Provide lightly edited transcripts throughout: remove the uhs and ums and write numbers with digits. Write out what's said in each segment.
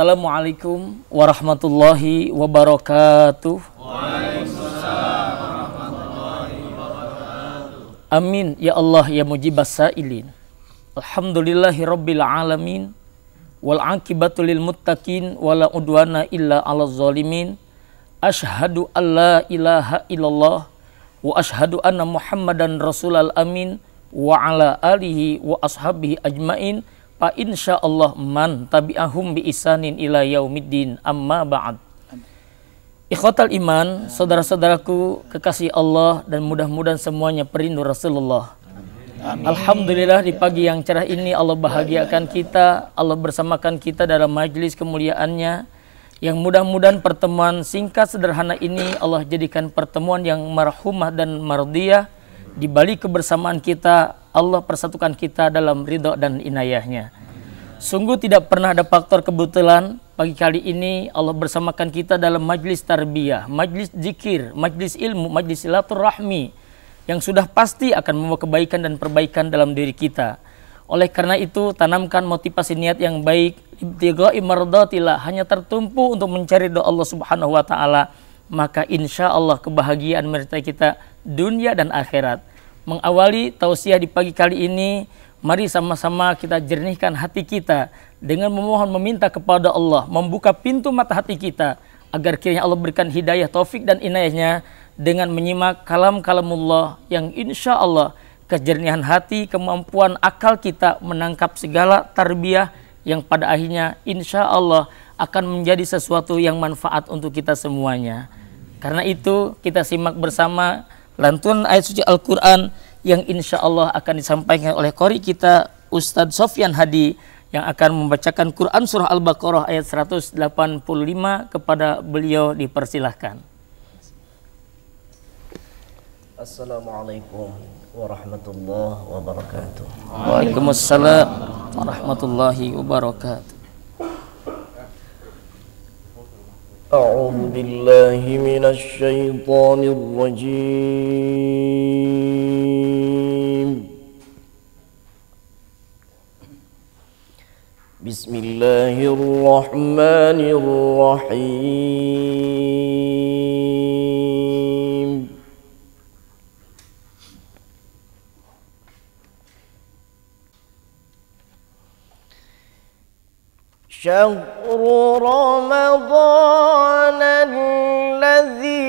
Assalamualaikum warahmatullahi wabarakatuh. Amin ya Allah ya mujibas sa'ilin. Alhamdulillahi rabbil alamin. Wal aqibatu lil muttaqin wala udwana illa 'alal zalimin. Asyhadu an la ilaha illallah wa asyhadu anna Muhammadan rasulal amin wa ala alihi wa ashabihi ajmain. Fa insyaallah man tabi'ahum bi isanin ila yaumiddin, amma ba'd. Ikhwatal iman, saudara-saudaraku kekasih Allah dan mudah-mudahan semuanya perindu Rasulullah. Alhamdulillah di pagi yang cerah ini Allah bahagiakan kita, Allah bersamakan kita dalam majelis kemuliaannya, yang mudah-mudahan pertemuan singkat sederhana ini Allah jadikan pertemuan yang marhumah dan mardiyah. Di balik kebersamaan kita, Allah persatukan kita dalam ridha dan inayahnya. Sungguh tidak pernah ada faktor kebetulan. Pagi kali ini Allah bersamakan kita dalam majlis tarbiyah, majlis zikir, majlis ilmu, majlis silaturahmi yang sudah pasti akan membawa kebaikan dan perbaikan dalam diri kita. Oleh karena itu, tanamkan motivasi niat yang baik, ibtigha'i mardatillah, hanya tertumpu untuk mencari doa Allah Subhanahu wa taala, maka insya Allah kebahagiaan menyertai kita dunia dan akhirat. Mengawali tausiah di pagi kali ini, mari sama-sama kita jernihkan hati kita dengan memohon meminta kepada Allah, membuka pintu mata hati kita agar kiranya Allah berikan hidayah, taufik dan inayahnya dengan menyimak kalam-kalamullah yang insya Allah kejernihan hati, kemampuan akal kita menangkap segala tarbiyah yang pada akhirnya insya Allah akan menjadi sesuatu yang manfaat untuk kita semuanya. Karena itu kita simak bersama lantunan ayat suci Al-Quran yang insya Allah akan disampaikan oleh qori kita Ustadz Sofyan Hadi, yang akan membacakan Quran Surah Al-Baqarah ayat 185. Kepada beliau dipersilahkan. Assalamualaikum warahmatullahi wabarakatuh. Waalaikumsalam warahmatullahi wabarakatuh. A'udzu billahi minasy syaithanir rajim. Bismillahirrahmanirrahim. Syahrul Ramadan alladzi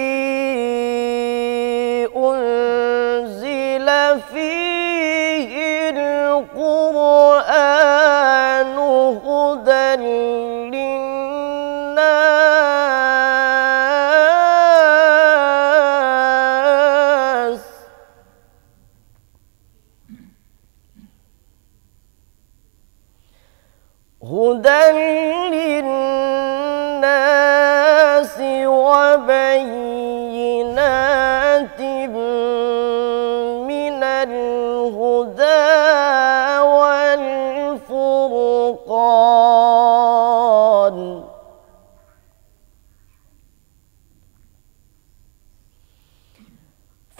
unzila fihi al-Qur'an hudan linnas hudan linnasi wa bayyinatin minal huda wal furqan.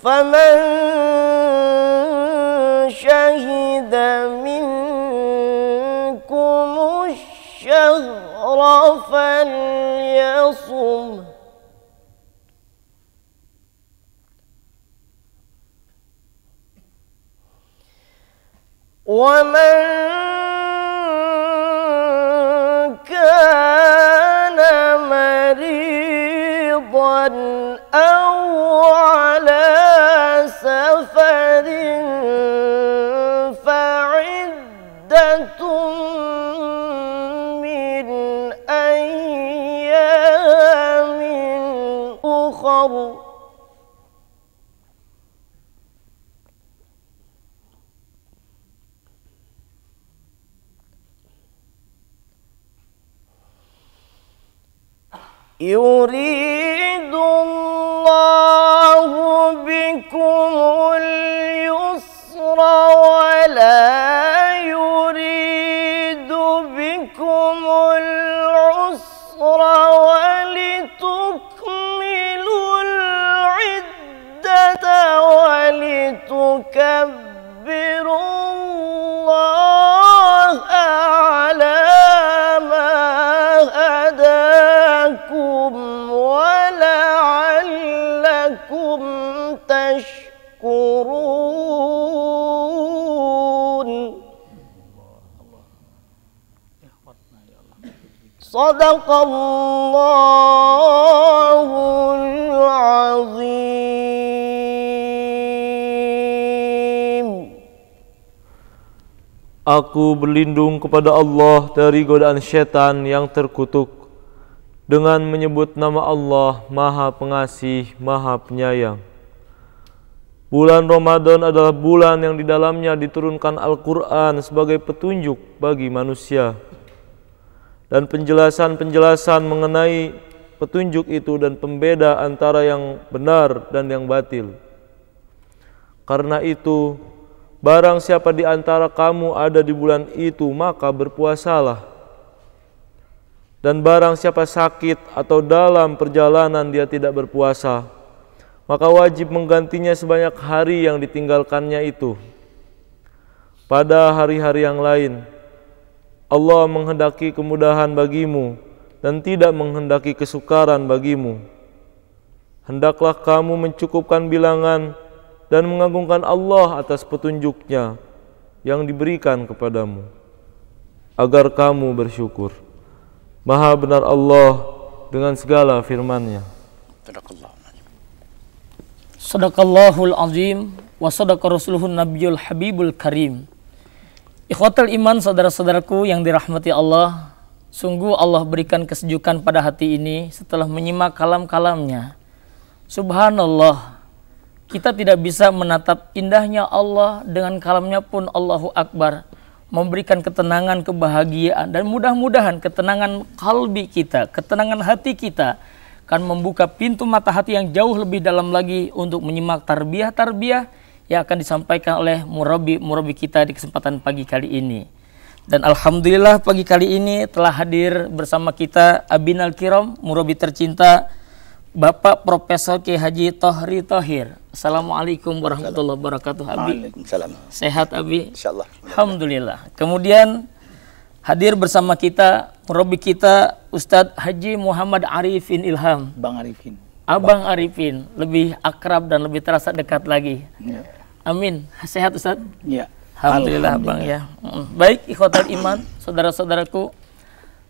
Faman syahida minkum syahra falyasum. Wa man kana maridan aw ala safarin fa'iddatun min ayyamin ukhar. Yuridullahu bikumul yusra wa la yuridu bikumul usra wa litukmilul iddata wa litukabbirullaha ala ma Sadaqallahul azim. Aku berlindung kepada Allah dari godaan syaitan yang terkutuk dengan menyebut nama Allah Maha Pengasih, Maha Penyayang. Bulan Ramadan adalah bulan yang di dalamnya diturunkan Al-Quran sebagai petunjuk bagi manusia. Dan penjelasan-penjelasan mengenai petunjuk itu dan pembeda antara yang benar dan yang batil. Karena itu, barang siapa di antara kamu ada di bulan itu, maka berpuasalah. Dan barang siapa sakit atau dalam perjalanan dia tidak berpuasa, maka wajib menggantinya sebanyak hari yang ditinggalkannya itu. Pada hari-hari yang lain, Allah menghendaki kemudahan bagimu dan tidak menghendaki kesukaran bagimu. Hendaklah kamu mencukupkan bilangan dan mengagungkan Allah atas petunjuknya yang diberikan kepadamu, agar kamu bersyukur. Maha benar Allah dengan segala firman-Nya. Sadaqallahul azim wa sadaqa rasuluhun nabiyul habibul karim. Ikhwatal iman, saudara-saudaraku yang dirahmati Allah, sungguh Allah berikan kesejukan pada hati ini setelah menyimak kalam-kalamnya. Subhanallah, kita tidak bisa menatap indahnya Allah dengan kalamnya pun Allahu Akbar, memberikan ketenangan, kebahagiaan, dan mudah-mudahan ketenangan kalbi kita, ketenangan hati kita akan membuka pintu mata hati yang jauh lebih dalam lagi untuk menyimak tarbiyah-tarbiyah yang akan disampaikan oleh murabi kita di kesempatan pagi kali ini. Dan alhamdulillah pagi kali ini telah hadir bersama kita Abinal Kiram, murabi tercinta Bapak Profesor Kiai Haji Tohri Thohir. Assalamualaikum warahmatullahi wabarakatuh, Abi. Waalaikumsalam. Sehat, Abi? Insyaallah. Alhamdulillah. Kemudian hadir bersama kita murabi kita Ustadz Haji Muhammad Arifin Ilham. Bang Arifin. Abang Arifin, lebih akrab dan lebih terasa dekat lagi. Ya. Amin. Sehat, Ustadz? Ya. Alhamdulillah, Bang ya. Baik, ikhwatal iman, saudara-saudaraku.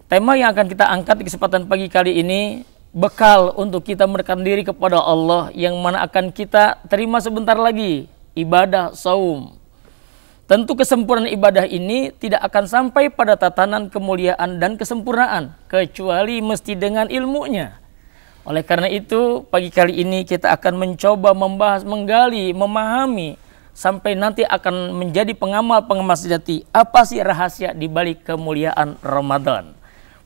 Tema yang akan kita angkat di kesempatan pagi kali ini, bekal untuk kita mendekatkan diri kepada Allah yang mana akan kita terima sebentar lagi, ibadah saum. Tentu kesempurnaan ibadah ini tidak akan sampai pada tatanan kemuliaan dan kesempurnaan kecuali mesti dengan ilmunya. Oleh karena itu pagi kali ini kita akan mencoba membahas, menggali, memahami sampai nanti akan menjadi pengamal sejati apa sih rahasia di balik kemuliaan Ramadan.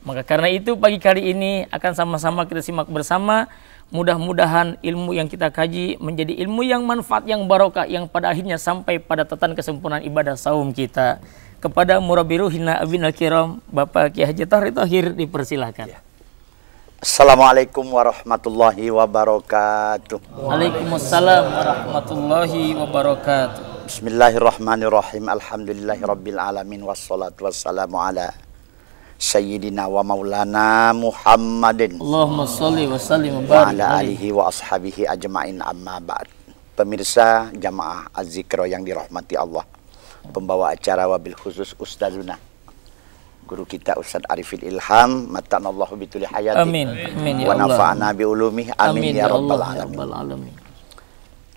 Maka karena itu pagi kali ini akan sama-sama kita simak bersama. Mudah-mudahan ilmu yang kita kaji menjadi ilmu yang manfaat, yang barokah, yang pada akhirnya sampai pada tatanan kesempurnaan ibadah saum kita. Kepada murabi ruhina Abinal Kiram, Bapak Kiai Haji Tohri Thohir, dipersilahkan. Ya. Assalamualaikum warahmatullahi wabarakatuh. Waalaikumsalam warahmatullahi wabarakatuh. Bismillahirrahmanirrahim. Alhamdulillahirabbil alamin wassalatu wassalamu ala Sayyidina wa maulana Muhammadin Allahumma salli wa sallim wa ala alihi wa ashabihi ajma'in, amma ba'd. Pemirsa jamaah Az-Zikro yang dirahmati Allah, pembawa acara wabil khusus Ustazuna, guru kita Ustaz Arifin Ilham, matanallahu bituli hayati. Amin. Amin ya wa Allah. nafa'ana bi ulumih. Amin ya rabbal alamin. Alamin.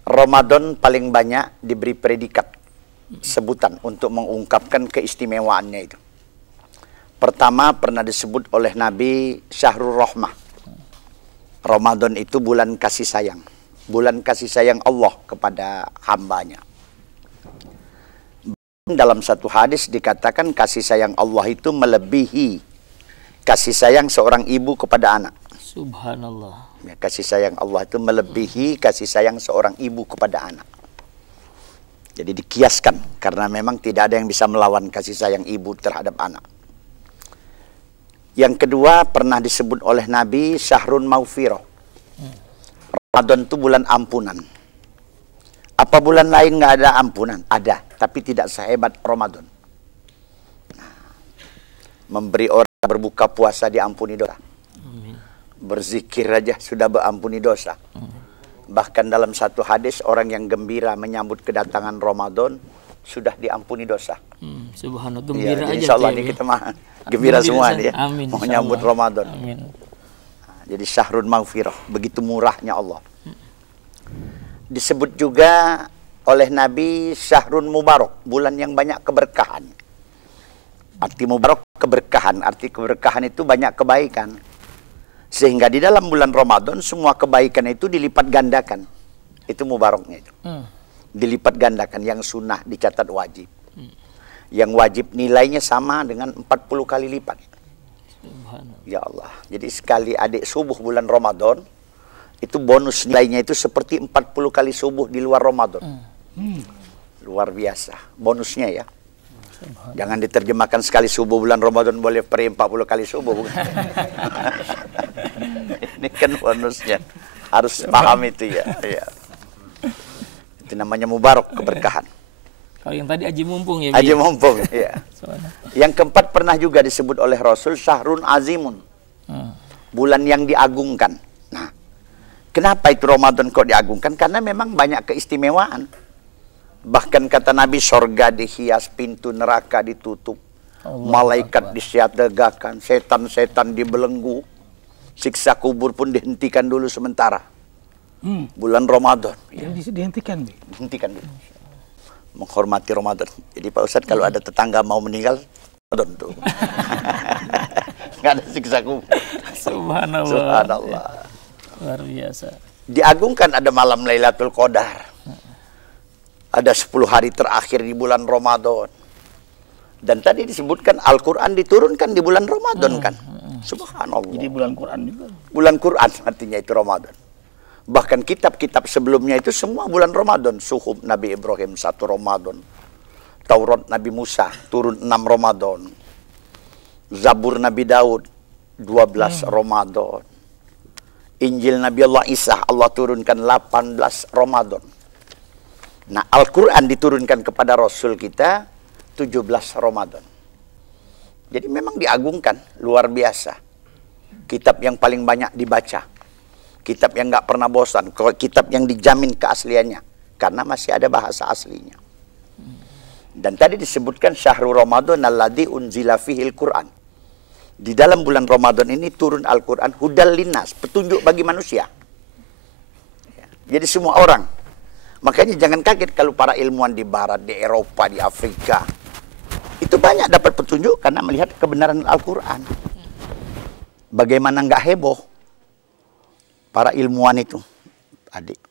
Ramadan paling banyak diberi predikat, sebutan untuk mengungkapkan keistimewaannya itu. Pertama pernah disebut oleh Nabi Syahrul Rahmah. Ramadan itu bulan kasih sayang. Bulan kasih sayang Allah kepada hambanya. Dalam satu hadis dikatakan kasih sayang Allah itu melebihi kasih sayang seorang ibu kepada anak. Subhanallah. Ya, kasih sayang Allah itu melebihi kasih sayang seorang ibu kepada anak. Jadi dikiaskan karena memang tidak ada yang bisa melawan kasih sayang ibu terhadap anak. Yang kedua pernah disebut oleh Nabi Syahrun Maghfirah. Ramadan itu bulan ampunan. Apa bulan lain nggak ada ampunan? Ada, tapi tidak sehebat Ramadan. Nah, memberi orang berbuka puasa diampuni dosa. Berzikir aja sudah berampuni dosa. Bahkan dalam satu hadis orang yang gembira menyambut kedatangan Ramadan sudah diampuni dosa. Subhanallah, gembira ya, aja. insya Allah ini kita mah Gembira semua nih ya. Amin, Mau insya nyambut Allah. Ramadan. Amin. Jadi syahrul maghfirah, begitu murahnya Allah. Disebut juga oleh Nabi syahrun mubarak, bulan yang banyak keberkahan. Arti mubarak keberkahan, arti keberkahan itu banyak kebaikan. Sehingga di dalam bulan Ramadan semua kebaikan itu dilipat gandakan. Itu mubaraknya itu. Dilipat gandakan, yang sunnah dicatat wajib. Yang wajib nilainya sama dengan 40 kali lipat. Ya Allah. Jadi sekali adik subuh bulan Ramadan, itu bonus nilainya itu seperti 40 kali subuh di luar Ramadan. Luar biasa. Bonusnya ya. Jangan diterjemahkan sekali subuh bulan Ramadan boleh per 40 kali subuh. Bukan? Ini kan bonusnya. Harus paham itu ya. Ya. Itu namanya mubarak, keberkahan. Kalau yang tadi Aji Mumpung ya. Aji Mumpung, ya. Yang keempat pernah juga disebut oleh Rasul syahrun azimun. Bulan yang diagungkan. Nah, kenapa itu Ramadan kok diagungkan? Karena memang banyak keistimewaan. Bahkan kata Nabi, sorga dihias, pintu neraka ditutup, malaikat disiagakan, setan-setan dibelenggu, siksa kubur pun dihentikan dulu sementara. Bulan Ramadan. Yang dihentikan, Dihentikan dulu. Menghormati Ramadan. Jadi Pak Ustadz kalau ada tetangga mau meninggal, Ramadan tuh. Nggak ada siksa kubur. Subhanallah. Subhanallah. Luar biasa. Diagungkan ada malam Lailatul Qadar. Ada 10 hari terakhir di bulan Ramadan. Dan tadi disebutkan Al-Quran diturunkan di bulan Ramadan kan. Subhanallah. Jadi bulan Quran juga. Bulan Quran artinya itu Ramadan. Bahkan kitab-kitab sebelumnya itu semua bulan Ramadan. Suhuf Nabi Ibrahim 1 Ramadan. Taurat Nabi Musa turun 6 Ramadan. Zabur Nabi Daud 12 Ramadan. Injil Nabi Allah Isa Allah turunkan 18 Ramadan. Nah, Al-Quran diturunkan kepada Rasul kita 17 Ramadan. Jadi memang diagungkan, luar biasa. Kitab yang paling banyak dibaca. Kitab yang nggak pernah bosan. Kitab yang dijamin keasliannya. Karena masih ada bahasa aslinya. Dan tadi disebutkan syahrul Ramadan alladzi unzila fihil Quran. Di dalam bulan Ramadan ini turun Al-Quran hudal linnas, petunjuk bagi manusia. Jadi semua orang. Makanya jangan kaget kalau para ilmuwan di barat, di Eropa, di Afrika. Itu banyak dapat petunjuk karena melihat kebenaran Al-Quran. Bagaimana nggak heboh para ilmuwan itu, adik.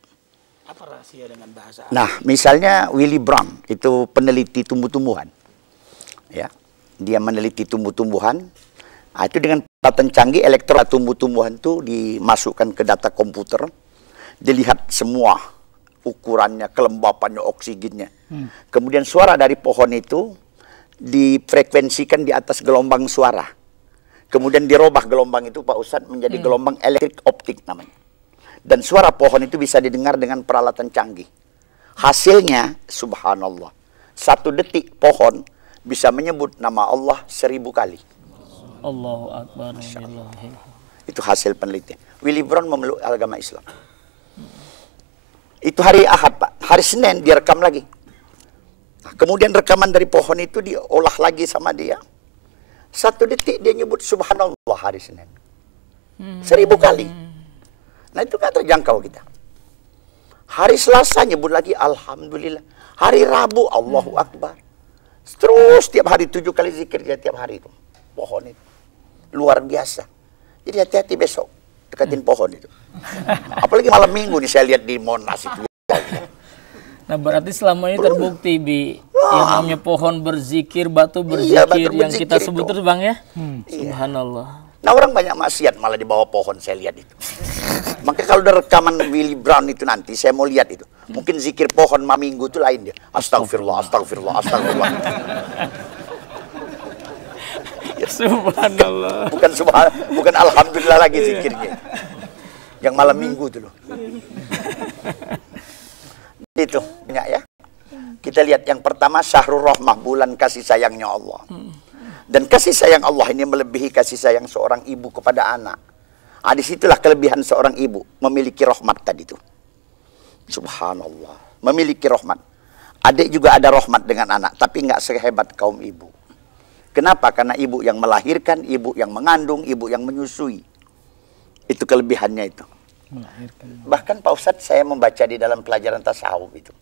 Apa rahasia dengan bahasa? Nah, misalnya Willy Brown, itu peneliti tumbuh-tumbuhan. Ya, dia meneliti tumbuh-tumbuhan. Nah, itu dengan peralatan canggih, elektronik tumbuh-tumbuhan itu dimasukkan ke data komputer. Dilihat semua ukurannya, kelembapannya, oksigennya. Kemudian suara dari pohon itu difrekuensikan di atas gelombang suara. Kemudian dirubah gelombang itu Pak Ustadz menjadi gelombang elektrik optik namanya. Dan suara pohon itu bisa didengar dengan peralatan canggih. Hasilnya, subhanallah, 1 detik pohon bisa menyebut nama Allah 1000 kali. Allahu Akbar. Itu hasil penelitian. Willy Brown memeluk agama Islam. Itu hari Ahad, Pak. Hari Senin direkam lagi. Nah, kemudian rekaman dari pohon itu diolah lagi sama dia. 1 detik dia nyebut subhanallah hari Senin. 1000 kali. Nah itu nggak terjangkau kita. Hari Selasa nyebut lagi alhamdulillah. Hari Rabu Allahu Akbar. Terus tiap hari 7 kali zikir dia tiap hari itu. Pohon itu. Luar biasa. Jadi hati-hati besok. Dekatin pohon itu. Apalagi malam minggu nih saya lihat di Monas itu. Nah berarti selama ini terbukti yang namanya pohon berzikir, batu berzikir, batu yang berzikir kita sebut itu. terus Bang ya. Subhanallah. Nah orang banyak maksiat malah di bawah pohon saya lihat itu. Maka kalau ada rekaman Willy Brown itu nanti saya mau lihat itu. Mungkin zikir pohon maminggu itu lain dia. Astagfirullah, astagfirullah, astagfirullah. Subhanallah. Bukan alhamdulillah lagi zikirnya. Yang malam minggu itu loh. Itu banyak ya. Kita lihat yang pertama syahrul rahmah, bulan kasih sayangnya Allah. Dan kasih sayang Allah ini melebihi kasih sayang seorang ibu kepada anak. Nah, disitulah kelebihan seorang ibu memiliki rahmat tadi itu. Subhanallah, memiliki rahmat. Adik juga ada rahmat dengan anak, tapi nggak sehebat kaum ibu. Kenapa? Karena ibu yang melahirkan, ibu yang mengandung, ibu yang menyusui. Itu kelebihannya itu. Bahkan Pak Ustadz, saya membaca di dalam pelajaran tasawuf itu.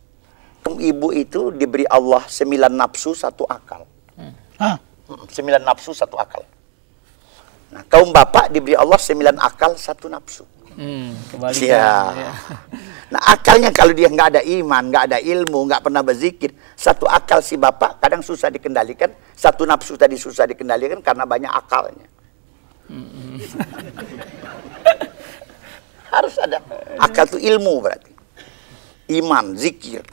Ibu itu diberi Allah 9 nafsu 1 akal. 9 nafsu 1 akal. Nah, kaum bapak diberi Allah 9 akal 1 nafsu. Kebalikan. Ya. Nah, akalnya kalau dia nggak ada iman, nggak ada ilmu, nggak pernah berzikir, 1 akal si bapak kadang susah dikendalikan, 1 nafsu tadi susah dikendalikan karena banyak akalnya. Harus ada akal itu ilmu berarti, iman, zikir.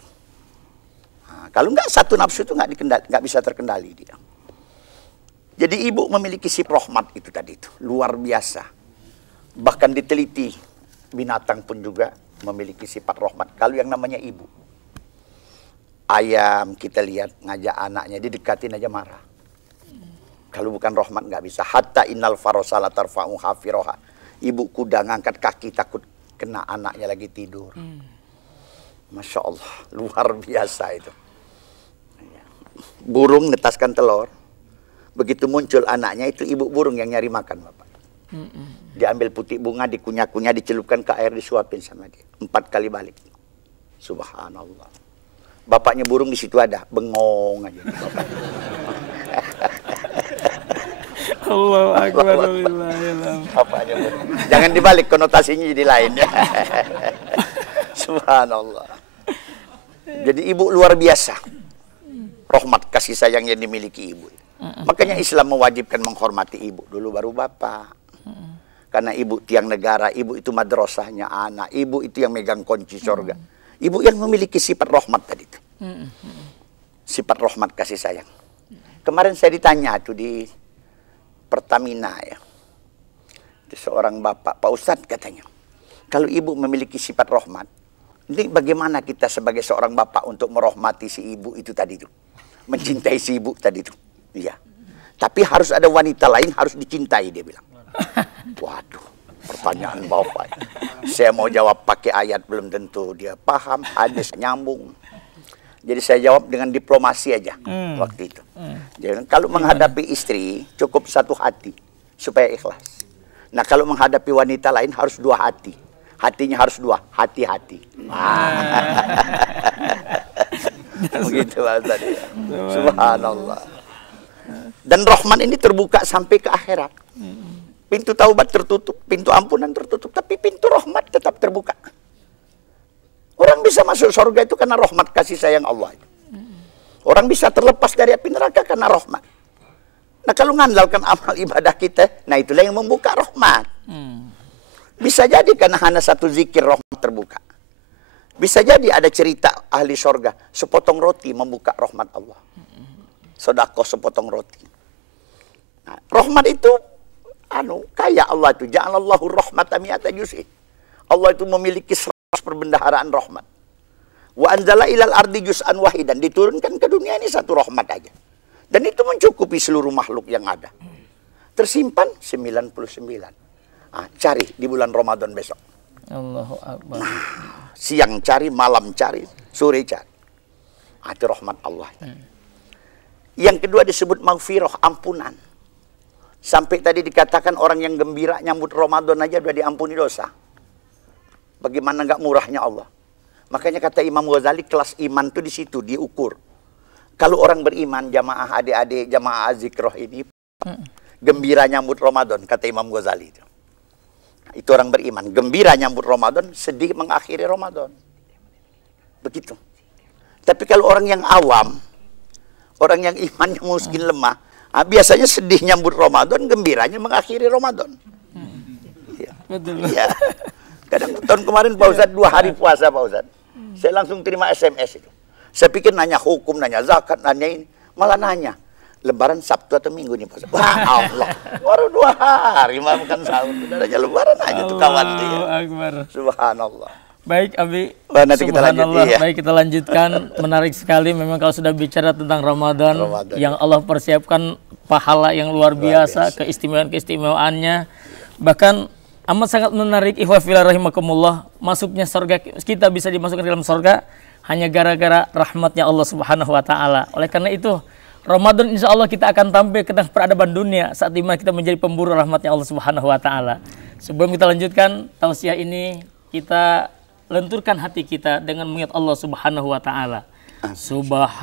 Nah, kalau nggak 1 nafsu itu nggak bisa terkendali dia. Jadi ibu memiliki sifat rahmat itu tadi itu luar biasa. Bahkan diteliti binatang pun juga memiliki sifat rahmat. Kalau yang namanya ibu, ayam kita lihat ngajak anaknya didekatin aja marah. Kalau bukan rahmat nggak bisa. Hatta innal farosala tarfa'u hafiroha. Ibu kuda ngangkat kaki takut kena anaknya lagi tidur. Masya Allah, luar biasa itu. Burung netaskan telur. Begitu muncul anaknya itu ibu burung yang nyari makan bapak. Diambil putih bunga, dikunyah-kunyah, dicelupkan ke air, disuapin sama dia. 4 kali balik. Subhanallah. Bapaknya burung di situ ada, bengong aja. Allahu Akbar. Bapaknya burung. Jangan dibalik, konotasinya jadi lain ya. Subhanallah. Jadi ibu luar biasa. Rahmat kasih sayang yang dimiliki ibu. Makanya Islam mewajibkan menghormati ibu dulu baru bapak. Karena ibu tiang negara, ibu itu madrasahnya anak, ibu itu yang megang kunci surga. Ibu yang memiliki sifat rahmat tadi itu. Sifat rahmat kasih sayang. Kemarin saya ditanya tuh di Pertamina ya. Itu seorang bapak, Pak Ustadz katanya. Kalau ibu memiliki sifat rahmat, ini bagaimana kita sebagai seorang bapak untuk merahmati si ibu itu tadi itu. Mencintai si ibu tadi itu. Iya. Tapi harus ada wanita lain harus dicintai dia bilang. Waduh, pertanyaan bapak. Saya mau jawab pakai ayat belum tentu dia paham, hadis nyambung. Jadi saya jawab dengan diplomasi aja waktu itu. Jadi kalau menghadapi istri cukup 1 hati supaya ikhlas. Nah kalau menghadapi wanita lain harus 2 hati. Hatinya harus 2, hati-hati. Begitu Pak Ustaz. Subhanallah. Dan rahman ini terbuka sampai ke akhirat. Pintu taubat tertutup, pintu ampunan tertutup, tapi pintu rahmat tetap terbuka. Orang bisa masuk surga itu karena rahmat kasih sayang Allah. Orang bisa terlepas dari api neraka karena rahmat. Nah kalau ngandalkan amal ibadah kita, nah itulah yang membuka rahmat. Bisa jadi karena hanya 1 zikir rahmat terbuka. Bisa jadi ada cerita ahli surga, sepotong roti membuka rahmat Allah. Sedekah sepotong roti. Nah, rahmat itu kaya Allah itu. Ja'alallahu rahmatan mi'ata juz'in. Allah itu memiliki 100 perbendaharaan rahmat. Wa anzala ilal ardi juz'an wahidan. Diturunkan ke dunia ini 1 rahmat aja. Dan itu mencukupi seluruh makhluk yang ada. Tersimpan 99. Nah, cari di bulan Ramadan besok. Allahu Akbar. Nah, siang cari, malam cari, sore cari. Nah, itu rahmat Allah. Yang kedua disebut maghfirah, ampunan. Sampai tadi dikatakan orang yang gembira nyambut Ramadan aja udah diampuni dosa. Bagaimana nggak murahnya Allah. Makanya kata Imam Ghazali, kelas iman itu di situ diukur. Kalau orang beriman, jamaah adik-adik, jamaah zikroh ini gembira nyambut Ramadan, kata Imam Ghazali itu. Nah, itu orang beriman, gembira nyambut Ramadan, sedih mengakhiri Ramadan. Begitu. Tapi kalau orang yang awam, orang yang imannya mungkin lemah, biasanya sedih nyambut Ramadan, gembiranya mengakhiri Ramadan. Betul. Ya. Kadang tahun kemarin Pak Ustadz 2 hari puasa Pak Ustadz. Saya langsung terima SMS itu. Saya pikir nanya hukum, nanya zakat, nanya ini. Malah nanya, Lebaran Sabtu atau Minggu nih Pak Ustadz. Wah Allah, baru 2 hari makan sahur. Udah aja Lebaran aja tuh kawan tuh ya. Akbar. Subhanallah. Baik Abi, nanti kita lanjut, iya. Baik kita lanjutkan. Menarik sekali memang kalau sudah bicara tentang Ramadan yang Allah persiapkan pahala yang luar biasa. Keistimewaan-keistimewaannya. Bahkan amat sangat menarik ikhwah fillah rahimakumullah. Masuknya surga, kita bisa dimasukkan ke dalam surga hanya gara-gara rahmatnya Allah Subhanahu wa taala. Oleh karena itu, Ramadan insya Allah kita akan tampil ke tengah peradaban dunia saat dimana kita menjadi pemburu rahmatnya Allah Subhanahu Wa Taala. Sebelum kita lanjutkan tausiah ini, kita lenturkan hati kita dengan mengingat Allah Subhanahu Wa Taala. Subhanallah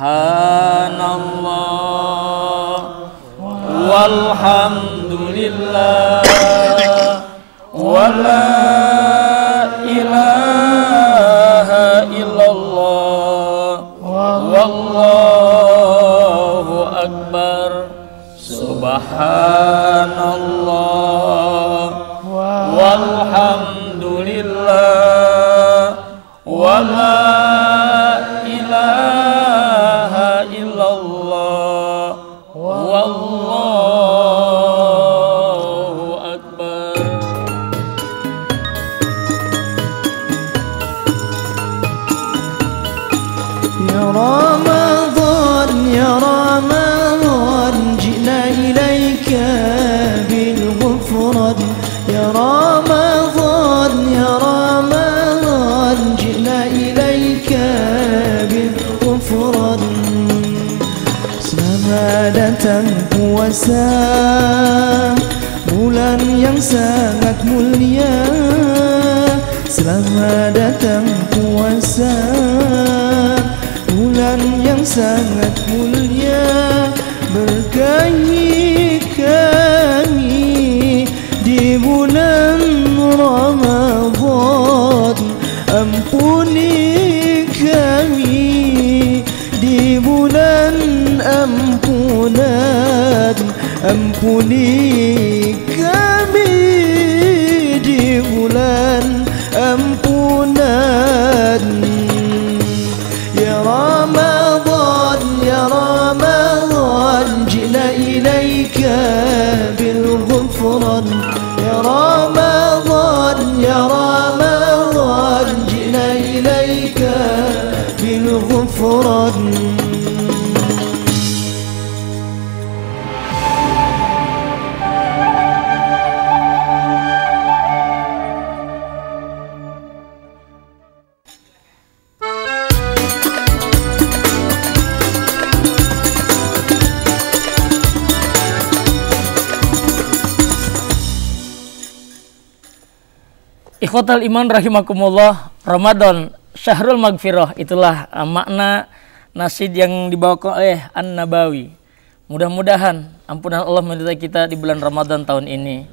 walhamdulillah wa la ilaha illallah wallahu akbar. Subhanallah walhamdulillah wa la ilaha illallah wallahu akbar. يا رمضان يا رمضان جئنا إليك بالغفران يا رمضان يا رمضان جئنا إليك بالغفران Selamat datang puasa, bulan yang sangat mulia. Selamat datang puasa, bulan yang sangat mulia. Berkahi kami di bulan Ramadan, ampuni kami di bulan ampunan, ampuni kami di bulan ampunan. Ya Ramadan ya Ramadan jina ilaika bil ghufran ya Ramadan ya Ramadan jina ilaika bil ghufran. Ikhwatal iman rahimakumullah, Ramadan Syahrul Maghfirah, itulah makna nasid yang dibawakan oleh An-Nabawi. Mudah-mudahan ampunan Allah menyertai kita di bulan Ramadan tahun ini.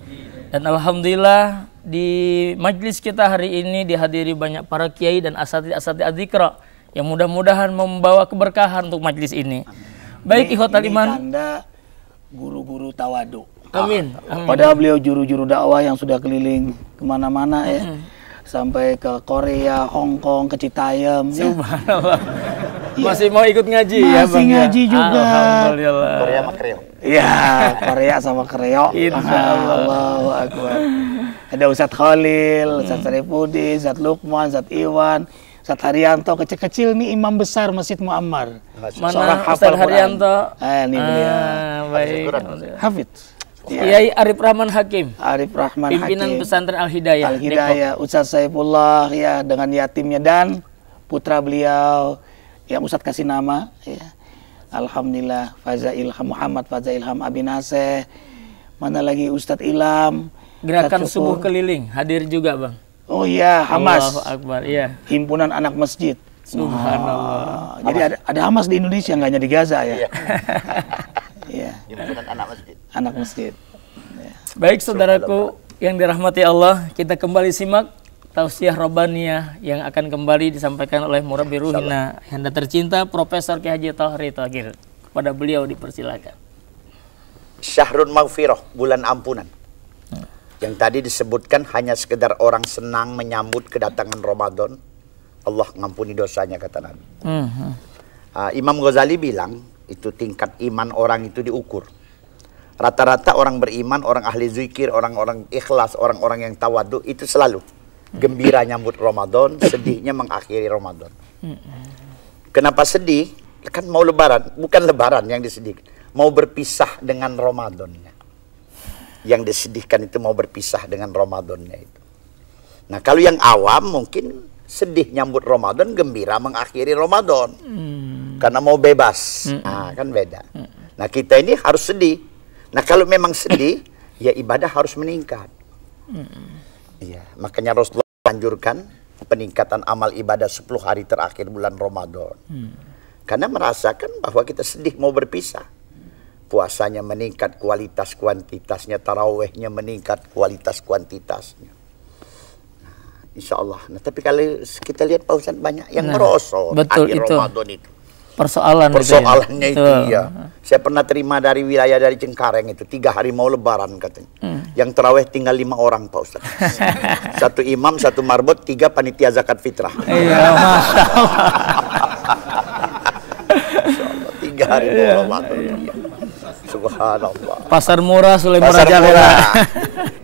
Dan alhamdulillah di majlis kita hari ini dihadiri banyak para kiai dan asatidz adzikra yang mudah-mudahan membawa keberkahan untuk majlis ini. Baik ikhwatal iman, tanda guru-guru tawadu. Amin. Amin. Padahal beliau juru-juru dakwah yang sudah keliling kemana-mana ya, sampai ke Korea, Hong Kong, ke Citayam. Subhanallah. Masih mau ikut ngaji ya Masih Bang? ngaji juga. Alhamdulillah. Korea sama Kreo. Iya, Korea sama Kreo. Insyaallah. Allahu Akbar. Ada Ustadz Khalil, Ustadz Saripudin, Ustadz Lukman, Ustadz Iwan, Ustadz Haryanto, kecil-kecil nih imam besar Masjid Muammar. Mana Ustadz Haryanto? Ini beliau. Baik. Hafidz. Kiai Arif Rahman Hakim, Arif Rahman pimpinan Hakim. pesantren Al-Hidayah. Al-Hidayah, Ustadz Saifullah ya dengan yatimnya dan putra beliau yang Ustadz kasih nama ya. Alhamdulillah, Faza Ilham Muhammad, Faza Ilham Abi Naseh. Mana lagi Ustadz Ilham. Gerakan Ustadz subuh Syukur. keliling hadir juga Bang. Oh iya, Hamas. Allahu Akbar, iya. Himpunan Anak Masjid. Subhanallah. Jadi ada Hamas di Indonesia, nggak hanya di Gaza ya. Iya. Himpunan anak masjid. Anak masjid. Ya. Baik saudaraku yang dirahmati Allah, kita kembali simak tausiah Robbaniyah yang akan kembali disampaikan oleh Murabbi Ruhina yang tercinta Profesor Ki Haji Thahri Thaqir. Kepada beliau dipersilakan. Syahrul Maghfirah, bulan ampunan. Yang tadi disebutkan hanya sekedar orang senang menyambut kedatangan Ramadan, Allah ngampuni dosanya kata Nabi. Imam Ghazali bilang itu tingkat iman orang itu diukur. Rata-rata orang beriman, orang ahli zikir, orang-orang ikhlas, orang-orang yang tawadu itu selalu gembira nyambut Ramadan, sedihnya mengakhiri Ramadan. Kenapa sedih? Kan mau lebaran, bukan lebaran yang disedihkan, mau berpisah dengan Ramadannya. Yang disedihkan itu mau berpisah dengan Ramadannya itu. Nah, kalau yang awam mungkin sedih nyambut Ramadan, gembira mengakhiri Ramadan. Karena mau bebas. Nah, kan beda. Nah kita ini harus sedih. Nah kalau memang sedih, ya ibadah harus meningkat. Iya, makanya Rasulullah anjurkan peningkatan amal ibadah 10 hari terakhir bulan Ramadan. Karena merasakan bahwa kita sedih mau berpisah. Puasanya meningkat kualitas kuantitasnya, tarawehnya meningkat kualitas kuantitasnya. Nah, insya Allah. Nah, tapi kalau kita lihat Pak Ustadz banyak yang merosot akhir Ramadan itu. Persoalannya itu ya. Saya pernah terima dari wilayah dari Cengkareng itu 3 hari mau lebaran katanya. Yang terawih tinggal 5 orang Pak Ustadz. 1 imam, 1 marbot, 3 panitia zakat fitrah. Iya, Masya Allah. 3 hari mau lebaran. Subhanallah. Pasar murah Sulaiman Pasar Raja. murah.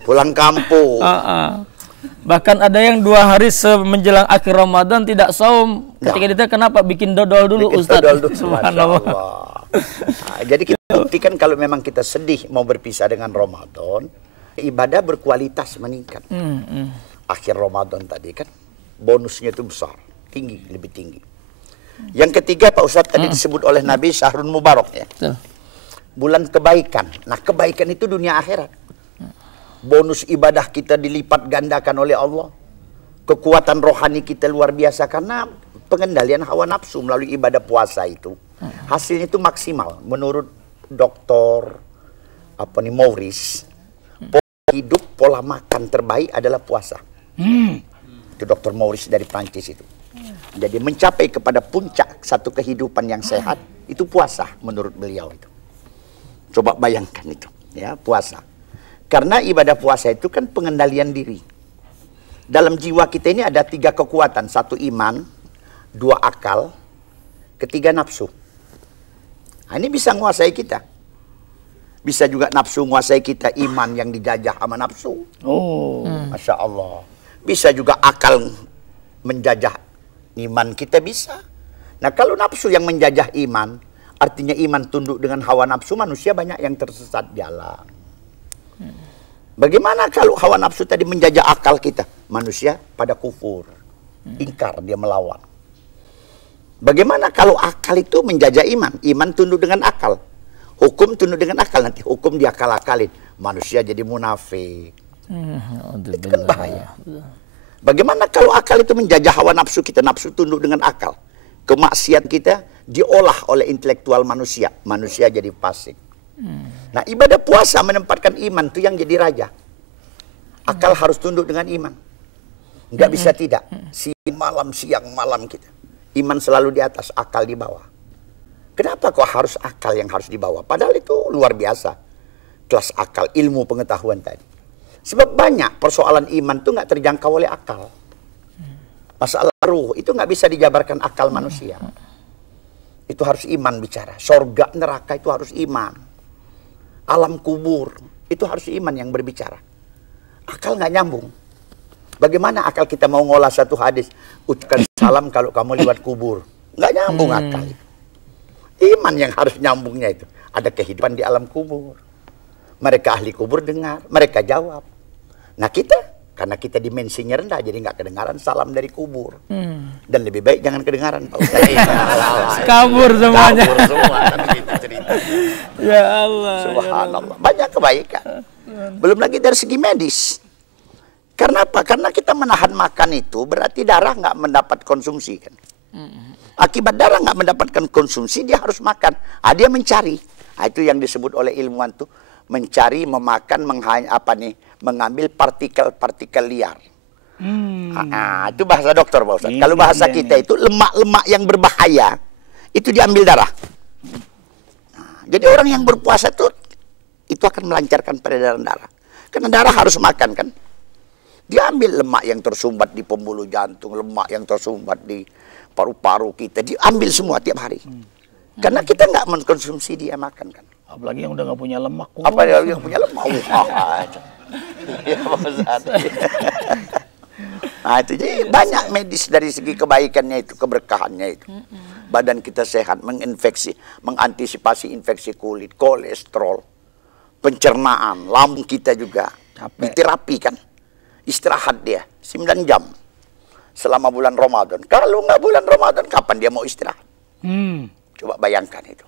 Pulang kampung. Bahkan ada yang 2 hari menjelang akhir Ramadan tidak saum. Ketika ditanya kenapa bikin dodol dulu Ustaz. Subhanallah. Nah, jadi kita buktikan kalau memang kita sedih mau berpisah dengan Ramadan, ibadah berkualitas meningkat. Akhir Ramadan tadi kan bonusnya itu besar, tinggi, lebih tinggi. Yang ketiga Pak Ustadz tadi disebut oleh Nabi Syahrun Mubarak ya. Bulan kebaikan. Nah kebaikan itu dunia akhirat. Bonus ibadah kita dilipat gandakan oleh Allah. Kekuatan rohani kita luar biasa karena pengendalian hawa nafsu melalui ibadah puasa itu. Hasilnya itu maksimal menurut Dr. Maurice. Pola hidup, pola makan terbaik adalah puasa. Itu Dr. Maurice dari Prancis itu. Jadi mencapai kepada puncak satu kehidupan yang sehat itu puasa menurut beliau itu. Coba bayangkan itu, ya, puasa. Karena ibadah puasa itu kan pengendalian diri. Dalam jiwa kita ini ada 3 kekuatan. 1 iman, 2 akal, 3 nafsu. Nah, ini bisa menguasai kita. Bisa juga nafsu menguasai kita, iman yang dijajah sama nafsu. Masya Allah. Bisa juga akal menjajah iman kita bisa. Nah kalau nafsu yang menjajah iman, artinya iman tunduk dengan hawa nafsu, manusia banyak yang tersesat jalan. Bagaimana kalau hawa nafsu tadi menjajah akal kita? Manusia pada kufur, ingkar, dia melawan. Bagaimana kalau akal itu menjajah iman? Iman tunduk dengan akal. Hukum tunduk dengan akal, nanti hukum diakal-akalin. Manusia jadi munafik. Itu kan bahaya. Bagaimana kalau akal itu menjajah hawa nafsu kita? Nafsu tunduk dengan akal. Kemaksiatan kita diolah oleh intelektual manusia. Manusia jadi fasik. Nah ibadah puasa menempatkan iman itu yang jadi raja. Akal harus tunduk dengan iman. Nggak bisa tidak. Siang malam kita. Iman selalu di atas, akal di bawah. Kenapa kok harus akal yang harus dibawa? Padahal itu luar biasa. Kelas akal, ilmu pengetahuan tadi. Sebab banyak persoalan iman itu nggak terjangkau oleh akal. Masalah ruh itu nggak bisa dijabarkan akal manusia. Itu harus iman bicara. Sorga, neraka itu harus iman. Alam kubur itu harus iman yang berbicara. Akal nggak nyambung. Bagaimana akal kita mau ngolah satu hadis? Ucapkan salam kalau kamu lewat kubur. Nggak nyambung akal. Iman yang harus nyambungnya itu. Ada kehidupan di alam kubur. Mereka ahli kubur dengar, mereka jawab. Nah kita, karena kita dimensinya rendah, jadi nggak kedengaran salam dari kubur. Dan lebih baik jangan kedengaran Pak Ustaz. Kabur semuanya. Kabur semua, kan gitu cerita. Ya Allah. Subhanallah. Banyak kebaikan. Belum lagi dari segi medis. Karena apa? Karena kita menahan makan itu berarti darah nggak mendapat konsumsi kan. Akibat darah nggak mendapatkan konsumsi, dia harus makan. Dia mencari. Itu yang disebut oleh ilmuwan tuh mencari, memakan, mengambil partikel-partikel liar. Itu bahasa dokter Pak Ustaz. Kalau bahasa kita itu lemak-lemak yang berbahaya itu diambil darah. Jadi orang yang berpuasa itu akan melancarkan peredaran darah. Karena darah harus makan kan. Diambil lemak yang tersumbat di pembuluh jantung, lemak yang tersumbat di paru-paru kita, diambil semua tiap hari. Karena kita nggak mengkonsumsi dia makan kan. Apalagi yang udah nggak punya lemak. Apa yang punya lemak? Ya, nah itu jadi banyak medis dari segi kebaikannya itu, keberkahannya itu. Badan kita sehat, mengantisipasi infeksi kulit, kolesterol, pencernaan, lambung kita juga. Diterapi kan. Istirahat dia 9 jam selama bulan Ramadan. Kalau nggak bulan Ramadan, kapan dia mau istirahat? Coba bayangkan itu.